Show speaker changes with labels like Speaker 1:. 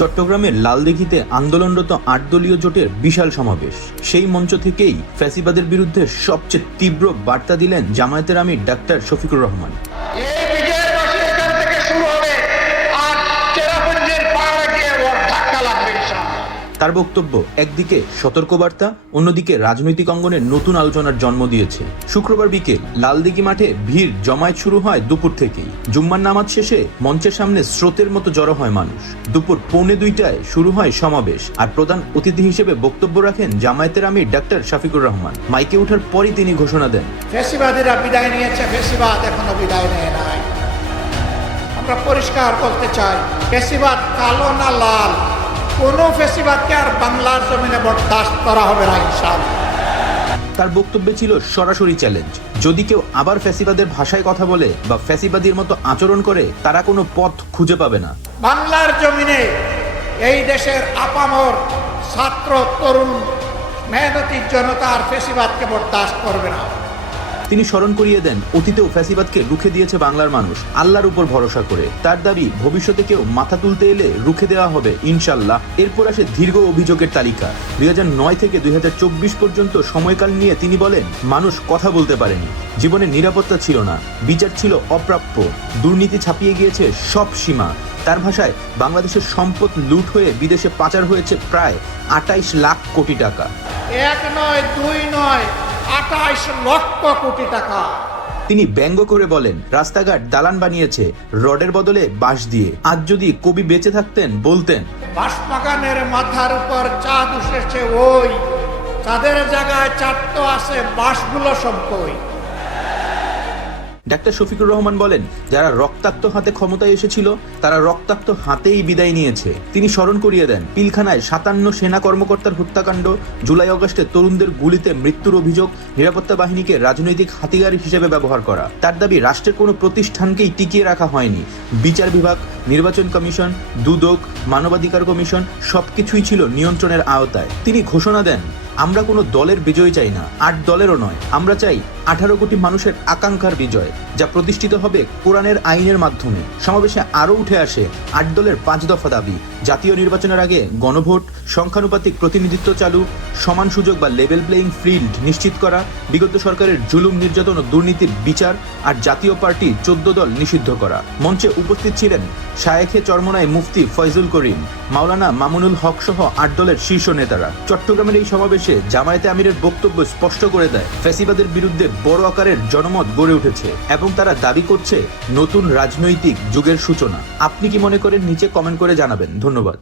Speaker 1: চট্টগ্রামের লালদিঘিতে আন্দোলনরত আট দলীয় জোটের বিশাল সমাবেশ। সেই মঞ্চ থেকেই ফ্যাসিবাদের বিরুদ্ধে সবচেয়ে তীব্র বার্তা দিলেন জামায়াতের আমির ডাক্তার শফিকুর রহমান। তার বক্তব্য, একদিকে সতর্কবার্তা, অন্যদিকে রাজনৈতিক অঙ্গনে নতুন আলোচনার জন্ম দিয়েছে। শুক্রবার বিকেল লালদিঘি মাঠে ভিড় জমায়েত শুরু হয় দুপুর থেকেই। জুম্মার নামাজ শেষে মঞ্চের সামনে স্রোতের মতো জড়ো হয় মানুষ। দুপুর পৌনে দুইটায় শুরু হয় সমাবেশ। আর প্রধান অতিথি হিসেবে বক্তব্য রাখেন জামায়াতের আমির ডাক্তার শফিকুর রহমান। মাইকে ওঠার পরই তিনি ঘোষণা দেন,
Speaker 2: ফেসিবাদীরা বিদায় নিয়েছে, ফেসিবাদ এখনও বিদায় নেয় নাই। আমরা পরিষ্কার বলতে চাই, ফেসিবাদ কালো না লাল? কোনো ফেসিবাদকে আর বাংলার জমিনে বরদাস্ত করা হবে না ইনশাআল্লাহ।
Speaker 1: তার বক্তব্যে ছিল সরাসরি চ্যালেঞ্জ। যদি কেউ আবার ফ্যাসিবাদের ভাষায় কথা বলে বা ফ্যাসিবাদীর মতো আচরণ করে তারা কোনো পথ খুঁজে পাবে না।
Speaker 2: বাংলার জমিনে এই দেশের আপামর ছাত্র তরুণ মেহনতি জনতা আর ফেসিবাদকে বরদাস্ত করবে না।
Speaker 1: তিনি স্মরণ করিয়ে দেন, অতীতেও ফ্যাসিবাদকে রুখে দিয়েছে বাংলার মানুষ। আল্লাহর উপর ভরসা করে। তার দাবি, ভবিষ্যতে কেউ মাথা তুলতে এলে রুখে দেওয়া হবে ইনশাল্লাহ এরপর আসে দীর্ঘ অভিযোগের তালিকা। দুই নয় থেকে দুই পর্যন্ত সময়কাল নিয়ে তিনি বলেন, মানুষ কথা বলতে পারেনি। জীবনে নিরাপত্তা ছিল না। বিচার ছিল অপ্রাপ্য। দুর্নীতি ছাপিয়ে গিয়েছে সব সীমা। তার ভাষায়, বাংলাদেশের সম্পদ লুট হয়ে বিদেশে পাচার হয়েছে প্রায় আটাইশ লাখ কোটি টাকা।
Speaker 2: এক নয়, দুই নয় আঠাইশ লক্ষ কোটি টাকা।
Speaker 1: তিনি ব্যঙ্গ করে বলেন রাস্তাঘাট দালান বানিয়েছে রডের বদলে বাঁশ দিয়ে। আজ যদি কবি বেঁচে থাকতেন বলতেন
Speaker 2: বাঁশবাগানের মাথার উপর চাঁদ উঠেছে ওই চাঁদের জায়গায় চাঁদ তো আছে বাঁশগুলো সব কই।
Speaker 1: ডাক্তার শফিকুর রহমান বলেন, যারা রক্তাক্ত হাতে ক্ষমতায় এসেছিল, তারা রক্তাক্ত হাতেই বিদায় নিয়েছে। তিনি স্মরণ করিয়ে দেন, পিলখানায় সাতান্ন সেনা কর্মকর্তার হত্যাকাণ্ড, জুলাই অগস্টে তরুণদের গুলিতে মৃত্যুর অভিযোগ, নিরাপত্তা বাহিনীকে রাজনৈতিক হাতিয়ার হিসেবে ব্যবহার করা। তার দাবি, রাষ্ট্রের কোনো প্রতিষ্ঠানকেই টিকিয়ে রাখা হয়নি। বিচার বিভাগ, নির্বাচন কমিশন, দুদক, মানবাধিকার কমিশন, সবকিছুই ছিল নিয়ন্ত্রণের আওতায়। তিনি ঘোষণা দেন আমরা কোনো দলের বিজয় চাই না, আট দলেরও নয়। আমরা চাই আঠারো কোটি মানুষের আকাঙ্ক্ষার বিজয়, যা প্রতিষ্ঠিত হবে কোরআনের আইনের মাধ্যমে। সমাবেশে আরও উঠে আসে আট দলের পাঁচ দফা দাবি। জাতীয় নির্বাচনের আগে গণভোট, সংখ্যানুপাতিক প্রতিনিধিত্ব চালু, সমান সুযোগ বা লেভেল প্লেইং ফিল্ড নিশ্চিত করা, বিগত সরকারের জুলুম নির্যাতন ও দুর্নীতির বিচার, আর জাতীয় পার্টি চোদ্দ দল নিষিদ্ধ করা। মঞ্চে উপস্থিত ছিলেন শায়েখে চরমনায় মুফতি ফয়জুল করিম। মাওলানা মামুনুল হক সহ আট দলের শীর্ষ নেতারা চট্টগ্রামের এই সমাবেশে জামায়াতে আমিরের বক্তব্য স্পষ্ট করে দেয়। ফ্যাসিবাদের বিরুদ্ধে বড় আকারের জনমত গড়ে উঠেছে এবং তারা দাবি করছে নতুন রাজনৈতিক যুগের সূচনা। আপনি কি মনে করেন, নিচে কমেন্ট করে জানাবেন। ধন্যবাদ।